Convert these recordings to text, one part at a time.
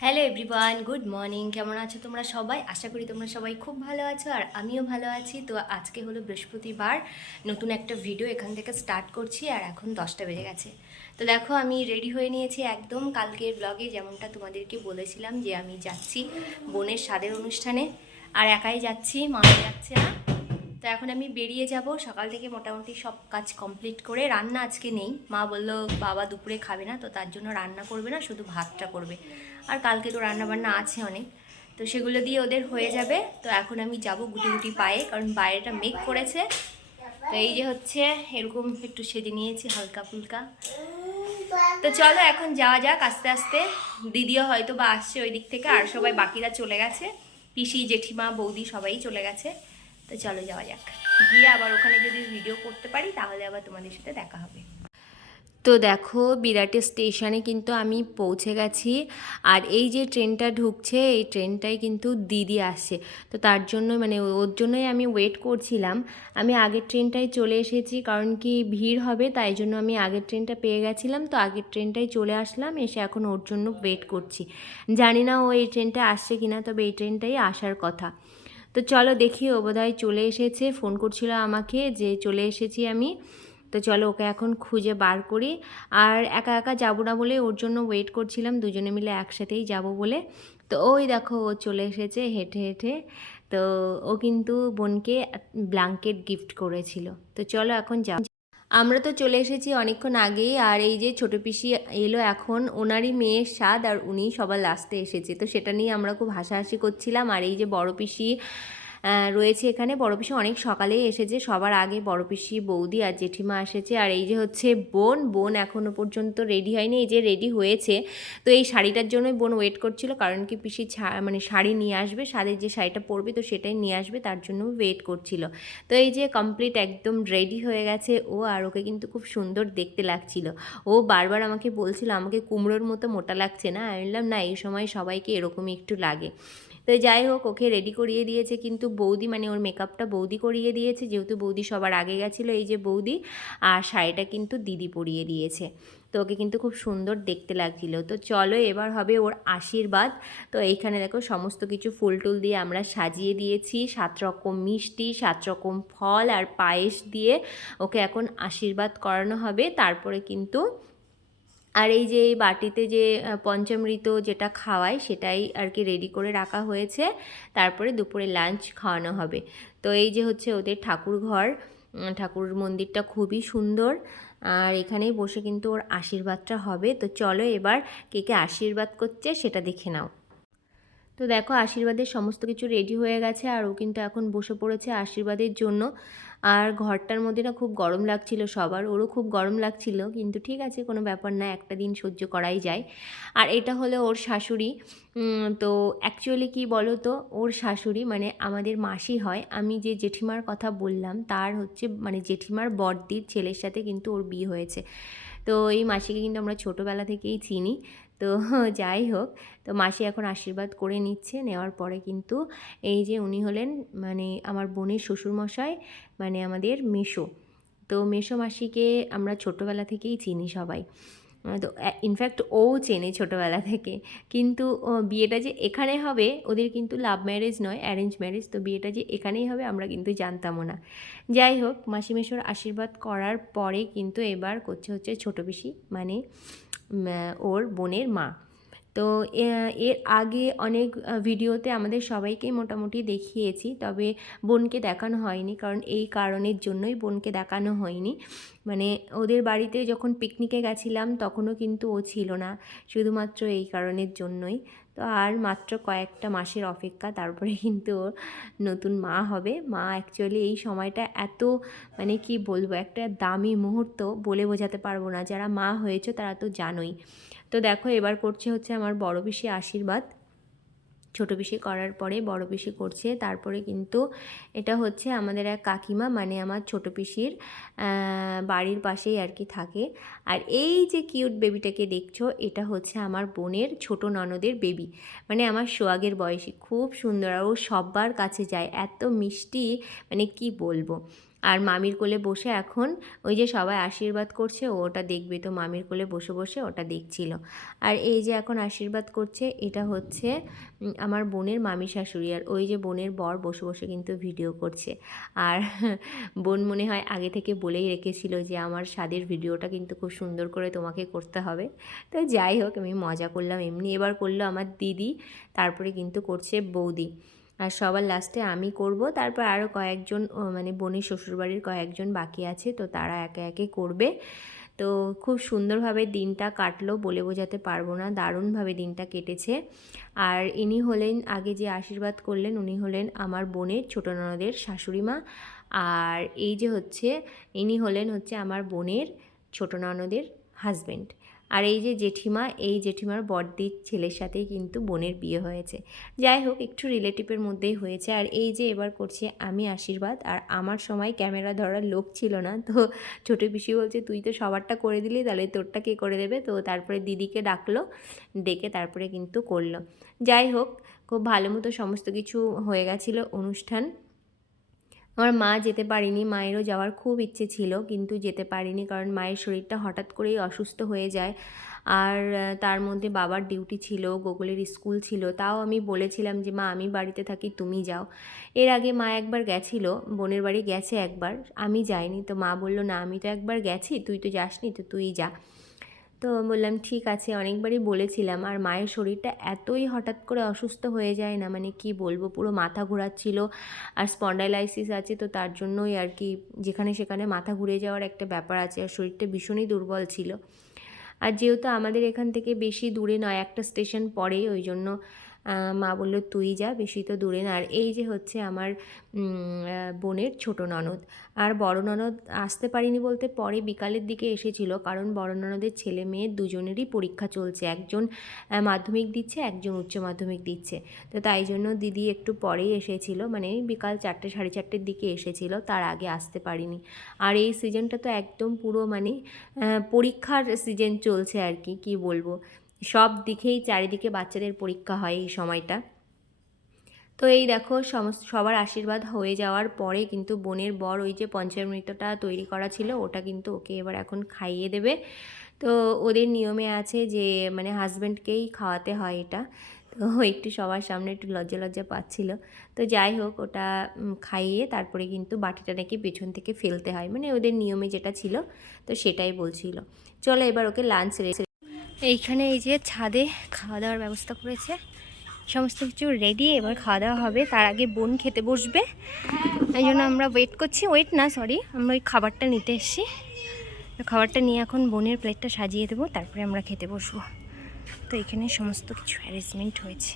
Hello everyone, good morning. কেমন আছো তোমরা সবাই? আশা করি তোমরা সবাই খুব ভালো আছো আর আমিও ভালো আছি। তো আজকে হলো বৃহস্পতিবার, নতুন একটা ভিডিও এখান থেকে স্টার্ট করছি আর এখন 10টা বেজে গেছে। তো দেখো আমি রেডি হয়ে নিয়েছি একদম। কালকের ব্লগে যেমনটা তোমাদেরকে বলেছিলাম যে আমি যাচ্ছি বোনের স্বাদের অনুষ্ঠানে, আর একাই যাচ্ছি, মা যাচ্ছে না। তো এখন আমি বেরিয়ে যাব। সকাল থেকে মোটামুটি সব কাজ কমপ্লিট করে, রান্না আজকে নেই, মা বললো বাবা দুপুরে খাবে না, তো তার জন্য রান্না করবে না, শুধু ভাতটা করবে। আর কালকে তো রান্না বান্না আছে অনেক, তো সেগুলো দিয়ে ওদের হয়ে যাবে। তো এখন আমি যাব গুটি গুটি পায়ে, কারণ বাইরেটা মেঘ করেছে। তো এই যে হচ্ছে এরকম একটু সেজে নিয়েছি হালকা ফুলকা। তো চলো এখন যাওয়া যাক আস্তে আস্তে। দিদিও হয়তো বা আসছে ওই দিক থেকে, আর সবাই বাকিরা চলে গেছে, পিসি জেঠিমা বৌদি সবাই চলে গেছে। তো চলো যাওয়া যাক, গিয়ে আবার ওখানে যদি ভিডিও করতে পারি তাহলে আবার তোমাদের সাথে দেখা হবে। তো দেখো বিরাটের স্টেশনে কিন্তু আমি পৌঁছে গেছি, আর এই যে ট্রেনটা ঢুকছে এই ট্রেনটাই কিন্তু দিদি আসছে। তো তার জন্য মানে ওর জন্যই আমি ওয়েট করছিলাম। আমি আগের ট্রেনটাই চলে এসেছি, কারণ কি ভিড় হবে, তাই জন্য আমি আগের ট্রেনটা পেয়ে গেছিলাম। তো আগের ট্রেনটাই চলে আসলাম, এসে এখন ওর জন্য ওয়েট করছি। জানি না ও এই ট্রেনটা আসছে কিনা, তবে এই ট্রেনটাই আসার কথা। তো চলো দেখি, ও বোধহয় চলে এসেছে, ফোন করছিল আমাকে যে চলে এসেছি আমি। তো চলো ওকে এখন খুঁজে বার করি। আর একা একা যাবো না বলে ওর জন্য ওয়েট করছিলাম, দুজনে মিলে একসাথেই যাব বলে। তো ওই দেখো ও চলে এসেছে হেঁটে হেঁটে। তো ও কিন্তু বোনকে ব্ল্যাঙ্কেট গিফট করেছিল। তো চলো এখন যাও। আমরা তো চলে এসেছি অনেকক্ষণ আগেই, আর এই যে ছোটো পিসি এলো এখন, ওনারই মেয়ের স্বাদ আর উনি সবার লাস্টে এসেছে। তো সেটা নিয়ে আমরা খুব হাসাহাসি করছিলাম। আর এই যে বড় পিসি রয়েছে এখানে, বড় পিসি অনেক সকালেই এসেছে, সবার আগে বড় পিসি বৌদি আর জেঠিমা এসেছে। আর এই যে হচ্ছে বোন, বোন এখনও পর্যন্ত রেডি হয়নি, এই যে রেডি হয়েছে। তো এই শাড়িটার জন্যই বোন ওয়েট করছিল, কারণ কি পিসি মানে শাড়ি নিয়ে আসবে, শাড়ির যে শাড়িটা পরবে তো সেটাই নিয়ে আসবে, তার জন্য ওয়েট করছিল। তো এই যে কমপ্লিট একদম রেডি হয়ে গেছে ও, আর ওকে কিন্তু খুব সুন্দর দেখতে লাগছিল। ও বারবার আমাকে বলছিল আমাকে কুমড়োর মতো মোটা লাগছে না, আমি বললাম না, এই সময় সবাইকে এরকমই একটু লাগে। তো যাই হোক, ওকে রেডি করিয়ে দিয়েছে কিন্তু বৌদি, মানে ওর মেকআপটা বৌদি করিয়ে দিয়েছে, যেহেতু বৌদি সবার আগে গেছিলো। এই যে বৌদি, আর শাড়িটা কিন্তু দিদি পরিয়ে দিয়েছে। তো ওকে কিন্তু খুব সুন্দর দেখতে লাগছিল। তো চলো এবার হবে ওর আশীর্বাদ। তো এইখানে দেখো সমস্ত কিছু ফুল টুল দিয়ে আমরা সাজিয়ে দিয়েছি, 7 রকম মিষ্টি, 7 রকম ফল আর পায়েস দিয়ে ওকে এখন আশীর্বাদ করানো হবে। তারপরে কিন্তু আর এই যে এই বাটিতে যে পঞ্চামৃত যেটা খাওয়ায় সেটাই আর কি রেডি করে রাখা হয়েছে। তারপরে দুপুরে লাঞ্চ খাওয়ানো হবে। তো এই যে হচ্ছে ওদের ঠাকুর ঘর, ঠাকুর মন্দিরটা খুবই সুন্দর। আর এখানেই বসে কিন্তু ওর আশীর্বাদটা হবে। তো চলো এবার কে কে আশীর্বাদ করছে সেটা দেখে নাও। তো দেখো আশীর্বাদের সমস্ত কিছু রেডি হয়ে গেছে, আর ও কিন্তু এখন বসে পড়েছে আশীর্বাদের জন্য। আর ঘরটার মধ্যে না খুব গরম লাগছিল সবার, ওরও খুব গরম লাগছিল, কিন্তু ঠিক আছে কোনো ব্যাপার না, একটা দিন সহ্য করাই যায়। আর এটা হলো ওর শাশুড়ি। তো অ্যাকচুয়ালি কি বলো তো, ওর শাশুড়ি মানে আমাদের মাসি হয়। আমি যে জেঠিমার কথা বললাম তার হচ্ছে মানে জেঠিমার বড়দির ছেলের সাথে কিন্তু ওর বিয়ে হয়েছে। তো এই মাসিকে কিন্তু আমরা ছোটোবেলা থেকেই চিনি। তো যাই হোক, তো মাসি এখন আশীর্বাদ করে নিচ্ছে, নেওয়ার পরে কিন্তু এই যে উনি হলেন মানে আমার বোনের শ্বশুরমশাই, মানে আমাদের মেসো। তো মেসো মাসিকে আমরা ছোটোবেলা থেকেই চিনি সবাই। তো ইনফ্যাক্ট ও চেনে ছোটোবেলা থেকে। কিন্তু বিয়েটা যে এখানে হবে, ওদের কিন্তু লাভ ম্যারেজ নয়, অ্যারেঞ্জ ম্যারেজ। তো বিয়েটা যে এখানেই হবে আমরা কিন্তু জানতামও না। যাই হোক, মাসি মেশোর আশীর্বাদ করার পরে কিন্তু এবার করছে হচ্ছে ছোটো পিসি, মানে ওর বোনের মা। তো এর আগে অনেক ভিডিওতে আমাদের সবাইকেই মোটামুটি দেখিয়েছি, তবে বোনকে দেখানো হয়নি, কারণ এই কারণের জন্যই বোনকে দেখানো হয়নি। মানে ওদের বাড়িতে যখন পিকনিকে গেছিলাম তখনও কিন্তু ও ছিল না, শুধুমাত্র এই কারণের জন্যই। তো আর মাত্র কয়েকটা মাসের অপেক্ষা, তারপরে কিন্তু ও নতুন মা হবে। মা অ্যাকচুয়ালি এই সময়টা এত মানে কি বলবো, একটা দামি মুহূর্ত, বলে বোঝাতে পারবো না। যারা মা হয়েছে তারা তো জানোই। তো দেখো এবার করছে হচ্ছে আমার বড় পিসি আশীর্বাদ, ছোটো পিসি করার পরে বড় পিসি করছে। তারপরে কিন্তু এটা হচ্ছে আমাদের এক কাকিমা, মানে আমার ছোটো পিসির বাড়ির পাশেই আর কি থাকে। আর এই যে কিউট বেবিটাকে দেখছো, এটা হচ্ছে আমার বোনের ছোটো ননদের বেবি, মানে আমার সোহাগের বয়সী, খুব সুন্দর। আর ও সবার কাছে যায়, এত মিষ্টি, মানে কি বলবো। আর মামির কোলে বসে এখন ওই যে সবাই আশীর্বাদ করছে ও ওটা দেখবে, তো মামির কোলে বসে বসে ওটা দেখছিল। আর এই যে এখন আশীর্বাদ করছে এটা হচ্ছে আমার বোনের মামি শাশুড়ি, আর ওই যে বোনের বর বসে বসে কিন্তু ভিডিও করছে। আর বোন মনে হয় আগে থেকে বলেই রেখেছিল যে আমার স্বাদের ভিডিওটা কিন্তু খুব সুন্দর করে তোমাকে করতে হবে। তো যাই হোক, আমি মজা করলাম এমনি। এবার করলো আমার দিদি, তারপরে কিন্তু করছে বৌদি, আর সবার লাস্টে আমি করব। তারপর আরও কয়েকজন মানে বোনের শ্বশুরবাড়ির কয়েকজন বাকি আছে, তো তারা একে একে করবে। তো খুব সুন্দরভাবে দিনটা কাটলো, বলে বোঝাতে পারবো না, দারুণভাবে দিনটা কেটেছে। আর ইনি হলেন আগে যে আশীর্বাদ করলেন, উনি হলেন আমার বোনের ছোটো ননদের শাশুড়ি মা। আর এই যে হচ্ছে ইনি হলেন আমার বোনের ছোটো ননদের হাজব্যান্ড। আর এই যে জেঠিমা, এই জেঠিমার বড়দির ছেলের সাথেই কিন্তু বোনের বিয়ে হয়েছে। যাই হোক, একটু রিলেটিভের মধ্যেই হয়েছে। আর এই যে এবার করছি আমি আশীর্বাদ, আর আমার সময় ক্যামেরা ধরার লোক ছিল না, তো ছোটো পিসি বলছে তুই তো সবারটা করে দিলি, তাহলে তোরটা কে করে দেবে। তো তারপরে দিদিকে ডাকলো, ডেকে তারপরে কিন্তু করলো। যাই হোক, খুব ভালো মতো সমস্ত কিছু হয়ে গেছিলো অনুষ্ঠান। আমার মা যেতে পারেনি, মায়েরও যাওয়ার খুব ইচ্ছে ছিল কিন্তু যেতে পারিনি, কারণ মায়ের শরীরটা হঠাৎ করেই অসুস্থ হয়ে যায়। আর তার মধ্যে বাবার ডিউটি ছিল, গোকুলের স্কুল ছিল। তাও আমি বলেছিলাম যে মা আমি বাড়িতে থাকি, তুমি যাও। এর আগে মা একবার গেছিলো, বোনের বাড়ি গেছে একবার, আমি যাইনি। তো মা বললো না আমি তো একবার গেছি, তুই তো যাসনি, তো তুই যা। তো বললাম ঠিক আছে, অনেকবারই বলেছিলাম। আর মায়ের শরীরটা এতই হঠাৎ করে অসুস্থ হয়ে যায় না, মানে কি বলবো, পুরো মাথা ঘোরাচ্ছিল। আর স্পন্ডাইলাইসিস আছে, তো তার জন্যই আর কি যেখানে সেখানে মাথা ঘুরে যাওয়ার একটা ব্যাপার আছে, আর শরীরটা ভীষণই দুর্বল ছিল। আর যেহেতু আমাদের এখান থেকে বেশি দূরে নয়, একটা স্টেশন পরেই, ওই জন্য মা বললো তুই যা, বেশি তো দূরে না। আর এই যে হচ্ছে আমার বোনের ছোটো ননদ। আর বড় ননদ আসতে পারিনি বলতে পরে বিকালের দিকে এসেছিল, কারণ বড় ননদের ছেলে মেয়ে দুজনেরই পরীক্ষা চলছে, একজন মাধ্যমিক দিচ্ছে, একজন উচ্চ মাধ্যমিক দিচ্ছে। তো তাই জন্য দিদি একটু পরেই এসেছিল, মানে বিকাল 4টে সাড়ে 4টের দিকে এসেছিল, তার আগে আসতে পারিনি। আর এই সিজনটা তো একদম পুরো মানে পরীক্ষার সিজন চলছে আর কি, কী বলবো, সব দিকেই চারিদিকে বাচ্চাদের পরীক্ষা হয় এই সময়টা। তো এই দেখো সবার আশীর্বাদ হয়ে যাওয়ার পরে কিন্তু বোনের বর ওই যে পঞ্চামৃতটা তৈরি করা ছিল ওটা কিন্তু ওকে এবার এখন খাইয়ে দেবে। তো ওদের নিয়মে আছে যে মানে হাজব্যান্ডকেই খাওয়াতে হয় এটা। তো একটু সবার সামনে একটু লজ্জা লজ্জা পাচ্ছিল। তো যাই হোক, ওটা খাইয়ে তারপরে কিন্তু বাটিটা নাকি পেছন থেকে ফেলতে হয়, মানে ওদের নিয়মে যেটা ছিল, তো সেটাই বলছিল। চলো এবার ওকে লাঞ্চ রেখে। এইখানে এই যে ছাদে খাওয়া দাওয়ার ব্যবস্থা করেছে, সমস্ত কিছু রেডি, এবার খাওয়া দাওয়া হবে। তার আগে বোন খেতে বসবে, এই জন্য আমরা ওয়েট করছি। আমরা ওই খাবারটা নিতে এসেছি। তো খাবারটা নিয়ে এখন বোনের প্লেটটা সাজিয়ে দেবো, তারপরে আমরা খেতে বসবো। তো এখানে সমস্ত কিছু অ্যারেঞ্জমেন্ট হয়েছে।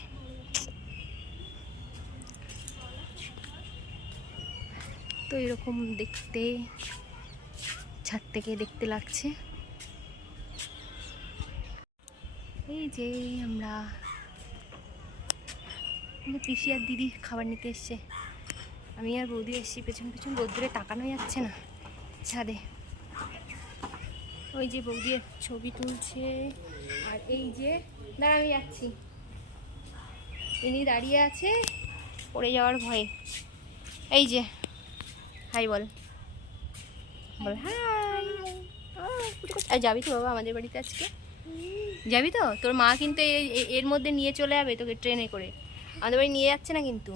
তো এরকম দেখতে ছাদ থেকে দেখতে লাগছে। এই যে আমরা পিসি আর দিদি খাবার নিতে এসছে, আমি আর বৌদি এসছি পেছন পেছন, রোদ্দুরে তাকানো যাচ্ছে না ছাদে। ওই যে বৌদি ছবি তুলছে, আর এই যে দাঁড়া আমি যাচ্ছি, ইনি দাঁড়িয়ে আছে পড়ে যাওয়ার ভয়ে। এই যে হাই বল, বল হাই। আর যাবি তো বাবা আমাদের বাড়িতে আজকে? যাবি তো? তোর মা কিন্তু এর মধ্যে নিয়ে চলে যাবে তোকে ট্রেনে করে, আমাদের বাড়ি নিয়ে যাচ্ছে না কিন্তু।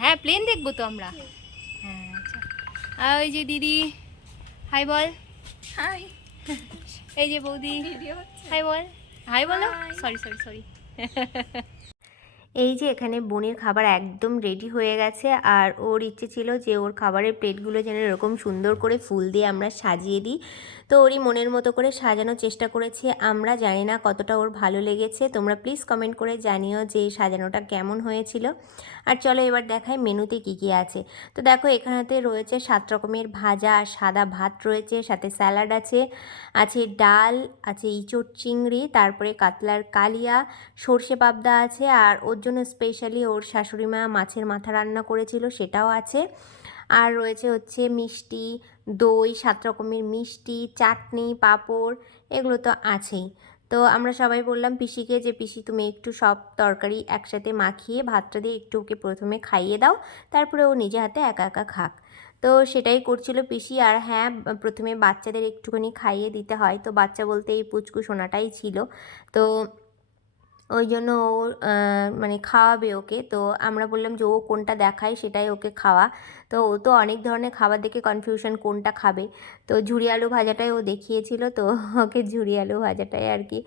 হ্যাঁ প্লেন দেখবো তো আমরা। হ্যাঁ আর ওই যে দিদি হাই বল। হাই। এই যে বৌদি হাই বল, হাই বলো। Sorry sorry sorry. এই যে এখানে বোনের খাবার একদম রেডি হয়ে গেছে, আর ওর ইচ্ছে ছিল যে ওর খাবারের প্লেটগুলো যেন এরকম সুন্দর করে ফুল দিয়ে আমরা সাজিয়ে দিই। তো ওরই মনের মতো করে সাজানোর চেষ্টা করেছে। আমরা জানি না কতটা ওর ভালো লেগেছে, তোমরা প্লিজ কমেন্ট করে জানিও যে সাজানোটা কেমন হয়েছিল। আর চলো এবার দেখাই মেনুতে কী কী আছে। তো দেখো এখানেতে রয়েছে 7 রকমের ভাজা, আর সাদা ভাত রয়েছে, সাথে স্যালাড আছে, আছে ডাল, আছে ইঁচড় চিংড়ি, তারপরে কাতলার কালিয়া, সর্ষে পাবদা আছে, আর ওর জন্য স্পেশালি ওর শাশুড়ি মা মাছের মাথা রান্না করেছিল সেটাও আছে। আর রয়েছে হচ্ছে মিষ্টি, দই, 7 রকমের মিষ্টি, চাটনি, পাঁপড়, এগুলো তো আছেই। তো আমরা সবাই বললাম পিসিকে যে পিসি তুমি একটু সব তরকারি একসাথে মাখিয়ে ভাতটা দিয়ে একটু ওকে প্রথমে খাইয়ে দাও, তারপরে ও নিজে হাতে একা একা খাক। তো সেটাই করছিল পিসি। আর হ্যাঁ, প্রথমে বাচ্চাদের একটুখানি খাইয়ে দিতে হয়, তো বাচ্চা বলতে এই পুচকু সোনাটাই ছিল। তো ওই জন্য ও মানে খাওয়াবে ওকে। তো আমরা বললাম যে ও কোনটা দেখায় সেটাই ওকে খাওয়া। তো ও তো অনেক ধরনের খাবার দেখে কনফিউশন কোনটা খাবে। তো ঝুরি আলু ভাজাটাই ও দেখিয়েছিল, তো ওকে ঝুরি আলু ভাজাটাই আর কি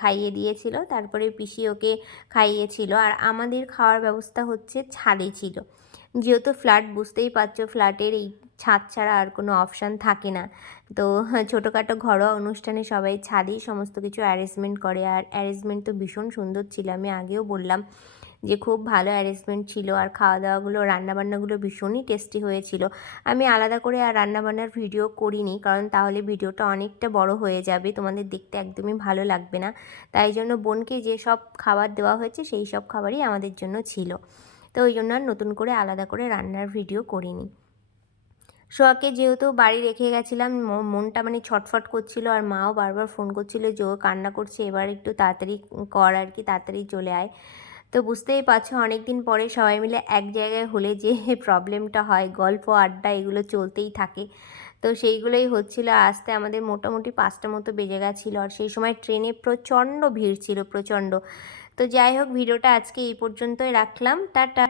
খাইয়ে দিয়েছিল। তারপরে পিসি ওকে খাইয়েছিল। আর আমাদের খাওয়ার ব্যবস্থা হচ্ছে ছাদে ছিল, যেহেতু ফ্ল্যাট, বুঝতেই পারছো ফ্ল্যাটের এই ছাদ ছাড়া আর কোনো অপশান থাকে না। তো ছোটোখাটো ঘরোয়া অনুষ্ঠানে সবাই ছাদেই সমস্ত কিছু অ্যারেঞ্জমেন্ট করে। আর অ্যারেঞ্জমেন্ট তো ভীষণ সুন্দর ছিল, আমি আগেও বললাম যে খুব ভালো অ্যারেঞ্জমেন্ট ছিল। আর খাওয়া দাওয়াগুলো, রান্নাবান্নাগুলো ভীষণই টেস্টি হয়েছিল। আমি আলাদা করে আর রান্নাবান্নার ভিডিও করিনি, কারণ তাহলে ভিডিওটা অনেকটা বড় হয়ে যাবে, তোমাদের দেখতে একদমই ভালো লাগবে না। তাই জন্য বোনকে যে সব খাবার দেওয়া হয়েছে সেই সব খাবারই আমাদের জন্য ছিল। তো ওই জন্য আর নতুন করে আলাদা করে রান্নার ভিডিও করিনি। সোহাকে যেহেতু বাড়ি রেখে গেছিলাম, মনটা মানে ছটফট করছিল। আর মাও বারবার ফোন করছিল যে ও কান্না করছে, এবার একটু তাড়াতাড়ি কর আর কি, তাড়াতাড়ি চলে আয়। তো বুঝতেই পারছো অনেক দিন পরে সবাই মিলে এক জায়গায় হলে যে প্রবলেমটা হয়, গল্প আড্ডা এগুলো চলতেই থাকে। তো সেইগুলোই হচ্ছিল। আসতে আমাদের মোটামুটি 5টা মতো বেজে গেছিলো। আর সেই সময় ট্রেনে প্রচণ্ড ভিড় ছিল, প্রচণ্ড। তো যাই হোক, ভিডিওটা আজকে এই পর্যন্তই রাখলাম, টাটা।